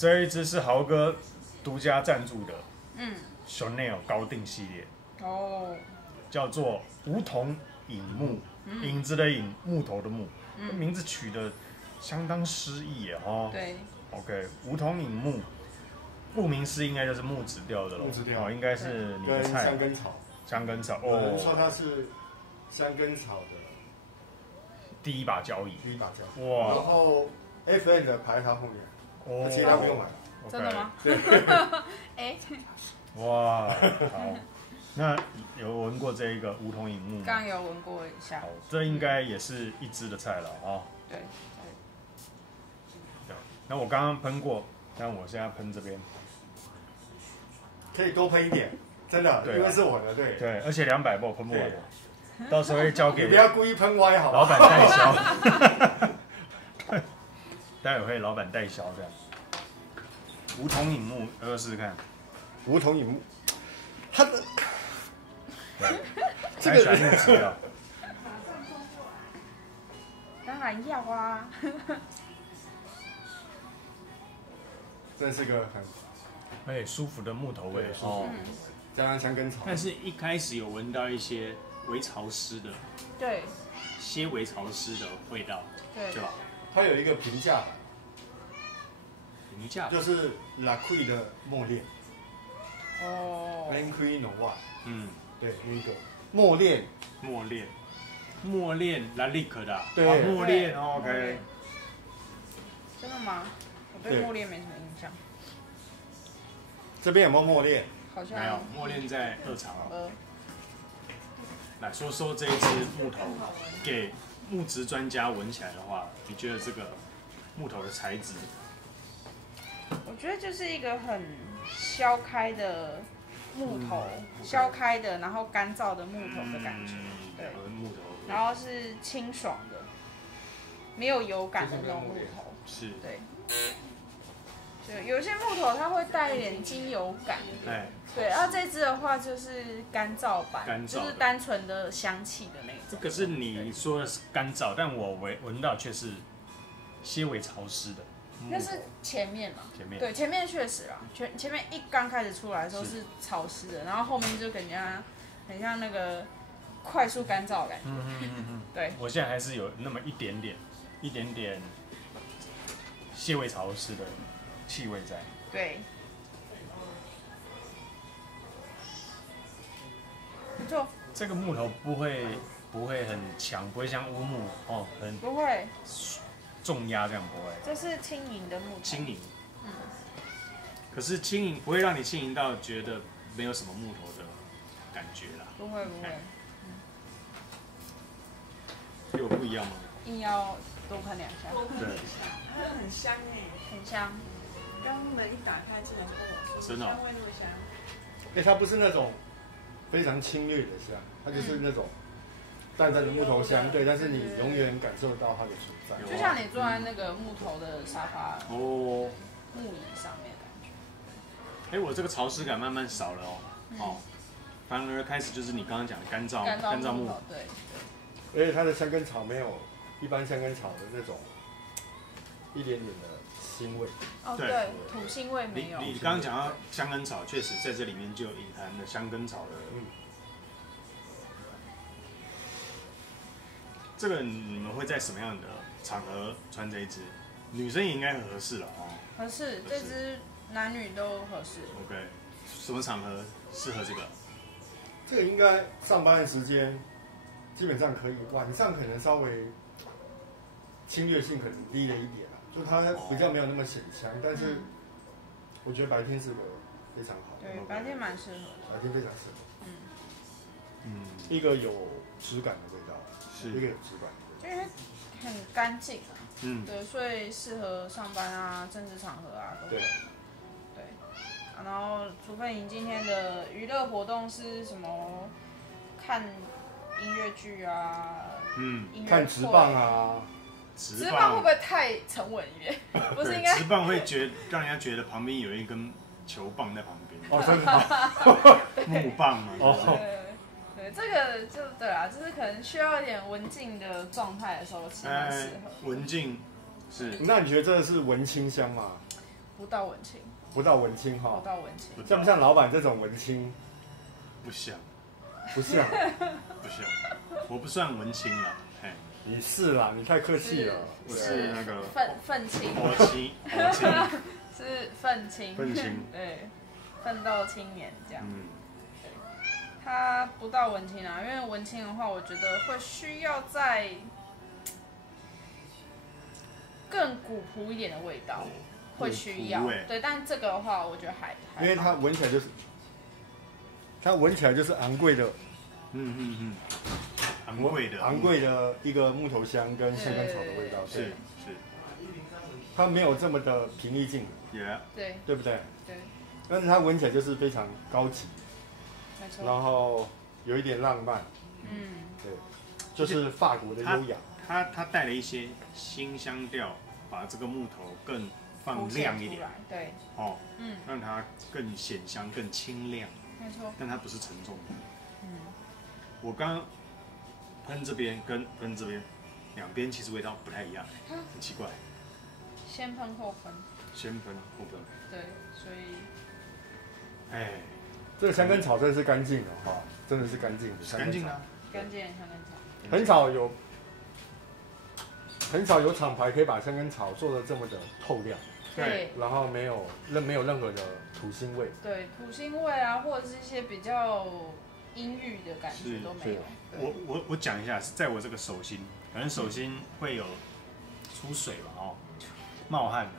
这一支是豪哥独家赞助的，嗯， Chanel 高定系列，哦，叫做梧桐影木，影子的影，木头的木，名字取得相当诗意耶哈。对 OK， 梧桐影木，顾名思义应该就是木质调的了。木质调哦，应该是你的跟菜。香根草，香根草有人说哦，它是香根草的第一把交椅。第一把交椅。哇然后 FN 的排在它后面，哦而且它不用买。真的吗？对，哎，哇，好，那有闻过这一个梧桐影木吗？刚刚有闻过一下好，，这应该也是一支的菜了啊。对，对那我刚刚喷过，但我现在喷这边。可以多喷一点，真的，对啊因为是我的，对。对，而且200包喷不完，到时候会交给你不要故意喷歪，好不老好？板代销。待会会老板代销这样。梧桐影木，试试看。梧桐影木，它的对，这个还喜欢木质调。当然要啊，真是个很而且舒服的木头味对舒服哦。加上香根草，但是一开始有闻到一些微潮湿的、对些微潮湿的味道，对对吧？它有一个评价版，评价就是拉奎的墨炼哦， ，Lancry Noir，嗯，对，那个墨炼，默练拉力克的啊，对哦默练对，OK，真的吗？我对对莫列没什么印象，这边有没有墨炼？好像没有默练在2厂哦。呃，来说说这一支木头，给木质专家闻起来的话，你觉得这个木头的材质？我觉得就是一个很削开的木头，削开的，然后干燥的木头的感觉，对，和木头然后是清爽的，没有油感的那种木头，是，对。就有些木头它会带一点精油感，哎，对，然后这支的话就是干燥版，干燥的就是单纯的香气的那种。可是你说的是干燥，但我闻到却是些微潮湿的。那是前面嘛，前面对，前面确实啦，前面一刚开始出来的时候是潮湿的，然后后面就感觉很像那个快速干燥的感觉。对，我现在还是有那么一点点些微潮湿的气味在。对，不错，这个木头不会很强，不会像乌木哦很不会，重压这样不会。这是轻盈的木头。轻盈，可是轻盈不会让你轻盈到觉得没有什么木头的感觉啦，不会不会，有不一样吗？硬要多喷2下，对，它很香哎，很香。刚门一打开，竟然就跟我说，真的哦香味那么香。哎，它不是那种非常侵略的香，它就是那种淡淡的木头香，对，但是你永远感受到它的存在。就像你坐在那个木头的沙发、哦，木椅上面的感觉。哎，我这个潮湿感慢慢少了哦，哦，反而开始就是你刚刚讲的干燥木木头，对，而且它的香根草没有一般香根草的那种一点点的腥味。哦对对，土腥味没有。你刚刚讲到香根草，确实在这里面就有隐含了香根草的。这个你们会在什么样的场合穿这一支？女生也应该很合适了哦。合适，这支男女都合适。 OK，什么场合适合这个？这个应该上班的时间基本上可以，晚上可能稍微侵略性可能低了一点啦，就它比较没有那么显香，但是我觉得白天是个非常好的，对，白天蛮适合的。白天非常适合，嗯，一个有质感的味道，是一个有质感的味道。因为很干净啊，嗯，对，所以适合上班啊、正式场合啊都可以。对，对，啊然后除非你今天的娱乐活动是什么，看音乐剧啊，音乐看直棒啊，直棒会不会太沉稳一点？不是应该直棒会让人家觉得旁边有一根球棒在旁边，哦，真的，木棒嘛。哦，对，这个就对啊，就是可能需要一点文静的状态的时候，其实蛮适合。文静是那你觉得这个是文青香吗？不到文青，不到文青不哈，到文青。像不像老板这种文青？不像，不像，不像，我不算文青了，哎，你是啦，你太客气了。我是那个愤青，火青，是愤青，愤青对，奋斗青年这样。嗯，他不到文青啊，因为文青的话，我觉得会需要在更古朴一点的味道，会需要古朴欸对，但这个的话，我觉得还因为它闻起来就是，它闻起来就是昂贵的，昂贵的一个木头香跟香根草的味道，是是，它没有这么的平易近人，也对不对？对，但是它闻起来就是非常高级，没错，然后有一点浪漫，对，就是法国的优雅。它带了一些新香调，把这个木头更放亮一点，对，哦，让它更显香、更清亮，没错，但它不是沉重的。我刚刚喷这边跟喷这边，两边其实味道不太一样，很奇怪。先喷后喷，先喷后喷，对，所以，哎，这个香根草真的是干净的哈，真的是干净的，干净啊，干净香根草，很少有厂牌可以把香根草做的这么的透亮，对，然后没有任何的土腥味，对，土腥味啊，或者是一些比较阴郁的感觉都没有。我讲一下，是在我这个手心，可能手心会有出水吧，哦，冒汗的。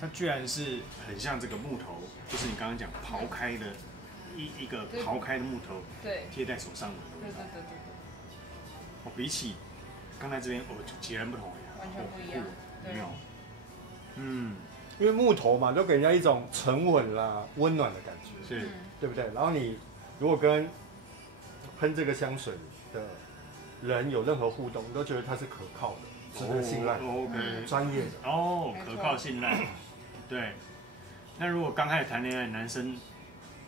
它居然是很像这个木头，就是你刚刚讲刨开的一个刨开的木头，对，贴在手上的。对。哦，比起刚才这边，就截然不同，完全不一样，对，没有，因为木头嘛，都给人家一种沉稳啦、温暖的感觉，是，对不对？然后你如果跟喷这个香水的人有任何互动，你都觉得他是可靠的、值得信赖、 OK， 专业的。哦，可靠信赖，对。那如果刚开始谈恋爱，男生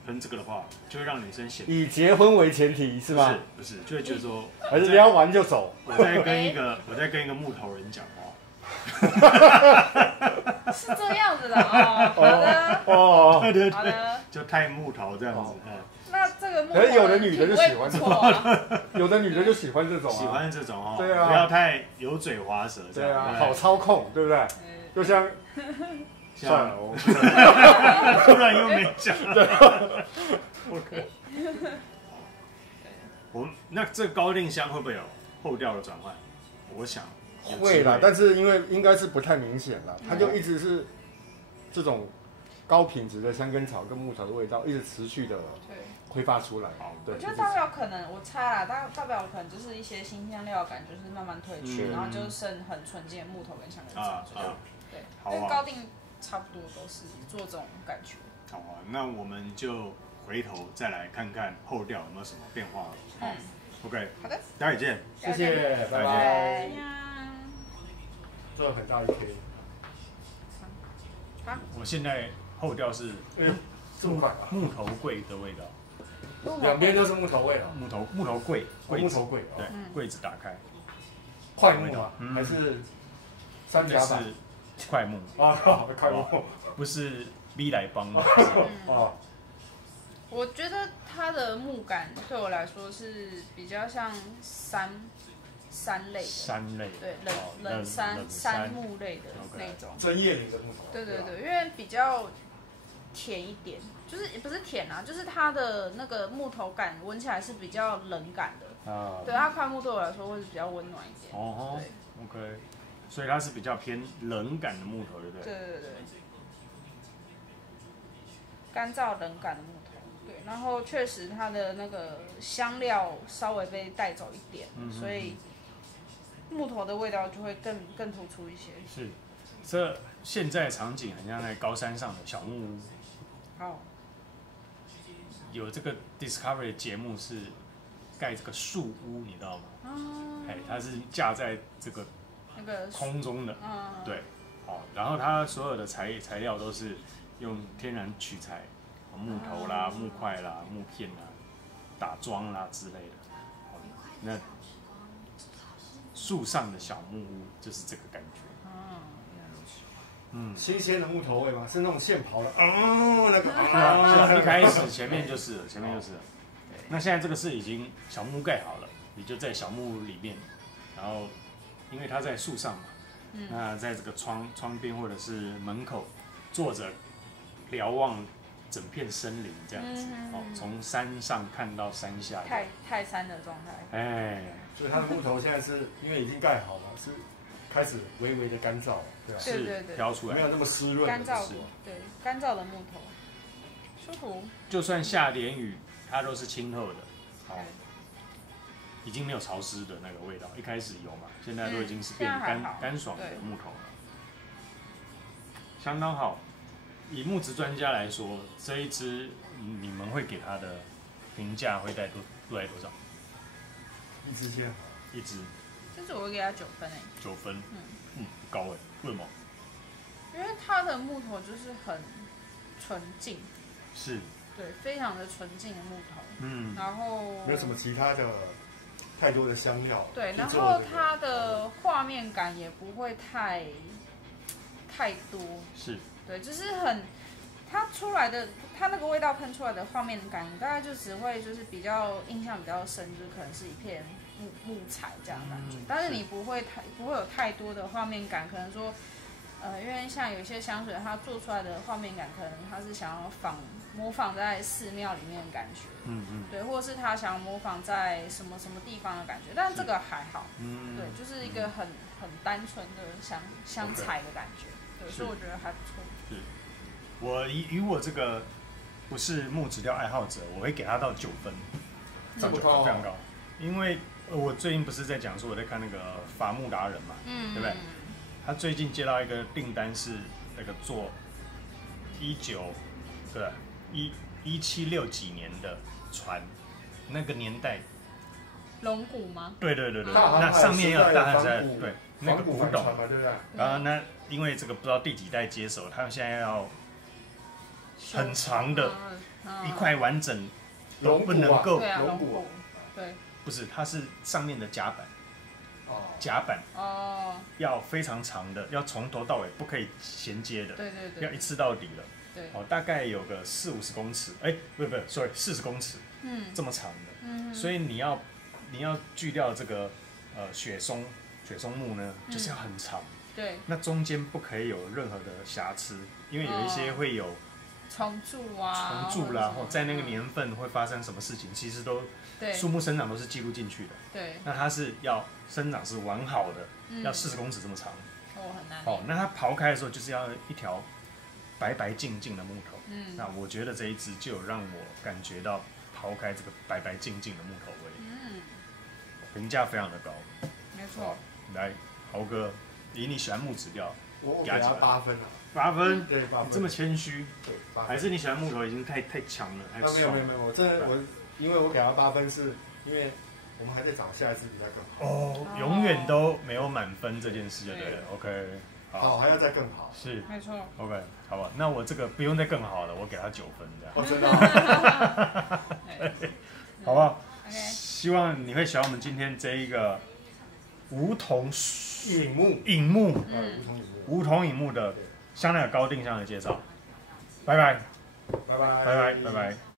喷这个的话，就会让女生显以结婚为前提是吗？不是，就会觉得说，还是撩完就走？我在跟一个木头人讲话，是这样子的哦。好的，哦，对，好的。就太木头这样子，那这个木可是有的女的就喜欢品味不错啊，有的女的就喜欢这种啊，喜欢这种哦，对啊不要太油嘴滑舌，这样，对啊，好操控，对不对？就像算了，我突然又没讲，对，OK。我们那这个高定香会不会有后调的转换？我想会啦，但是因为应该是不太明显啦，它就一直是这种高品质的香根草跟木头的味道，一直持续的挥发出来。对，我觉得大不了可能我猜啦，大不了可能就是一些新香料感，就是慢慢褪去，然后就剩很纯净的木头跟香根草，对，因为高定差不多都是做这种感觉。好啊，那我们就回头再来看看后调有没有什么变化。OK， 好的，待会见，谢谢，拜拜。这很大一 K。好，我现在后调是这么快，木头柜的味道，两边都是木头味哦。木头柜，木头柜，对，柜子打开，快木啊，还是三甲板？是快木啊，快木，不是 V 来帮的。哦，我觉得它的木感对我来说是比较像山类的，山类，对，冷杉木类的那种。针叶林的木头。对，因为比较甜一点，就是也不是甜啊，就是它的那个木头感闻起来是比较冷感的。啊，对，它快木对我来说会是比较温暖一点。哦，对 ，OK， 所以它是比较偏冷感的木头，对不对？对，干燥冷感的木头。对，然后确实它的那个香料稍微被带走一点，所以木头的味道就会更突出一些。是，这现在场景很像在高山上的小木屋。好，有这个 Discovery 节目是盖这个树屋，你知道吗？它是架在这个那个空中的，对，然后它所有的材料都是用天然取材，木头啦、木块啦、木片啦、打桩啦之类的。那树上的小木屋就是这个感觉。新鲜的木头味吗？是那种现刨的，那个是一开始前面就是了。那现在这个是已经小木屋盖好了，你就在小木屋里面，然后因为它在树上嘛，那在这个窗边或者是门口坐着瞭望整片森林这样子，从山上看到山下，泰山的状态。哎，所以它的木头现在是因为已经盖好了，是开始微微的干燥，对吧？是飘出来，没有那么湿润，干燥，对，干燥的木头，舒服。就算下点雨，它都是清透的，好，已经没有潮湿的那个味道。一开始有嘛，现在都已经是变干爽的木头了，相当好。以木质专家来说，这一支你们会给它的评价会在多少？一支先，一支。这支我会给它9分诶。9分，高诶，为什么？因为它的木头就是很纯净，是，对，非常的纯净的木头，然后没有什么其他的太多的香料，对，然后它的画面感也不会太多，是，对，就是它出来的，它那个味道喷出来的画面感，大概就只会就是比较印象比较深，就是可能是一片木材这样的感觉，但是你不会有太多的画面感，可能说，因为像有些香水它做出来的画面感，可能它是想要模仿在寺庙里面的感觉，对，或者是他想要模仿在什么地方的感觉，但是这个还好，对，就是一个很单纯的香材的感觉，对，所以我觉得还不错。是，我以我这个不是木质调爱好者，我会给他到9分，这么高，非常高，因为我最近不是在讲说我在看那个伐木达人嘛，对不对？他最近接到一个订单是那个做1760几年的船，那个年代。龙骨吗？对，那上面要大汉在对那个古董，对不对？然后那因为这个不知道第几代接手，他们现在要很长的一块完整都不能够龙骨，对，不是，它是上面的甲板，要非常长的，要从头到尾不可以衔接的，对，要一次到底了，对，大概有个40-50公尺，不，sorry， 40公尺，这么长的，所以你要锯掉这个雪松木呢，就是要很长，对，那中间不可以有任何的瑕疵，因为有一些会有虫蛀啦，或在那个年份会发生什么事情，其实都树木生长都是记录进去的。对，那它是要生长是完好的，要40公尺这么长。很难。那它刨开的时候就是要一条白白净净的木头。那我觉得这一支就有让我感觉到刨开这个白白净净的木头味。评价非常的高。没错。来，豪哥，以你喜欢木质调，我给他8分了。8分，对，8分。这么谦虚，对，还是你喜欢木头已经太强了？没有，因为我给他8分，是因为我们还在找下一支比较更好。永远都没有满分这件事，就对了。OK， 好，还要再更好。是，没错。OK， 好吧，那我这个不用再更好了，我给他9分这样。真的。好不好？希望你会喜欢我们今天这一个梧桐影木，梧桐影木的香奈儿高定香的介绍。拜拜。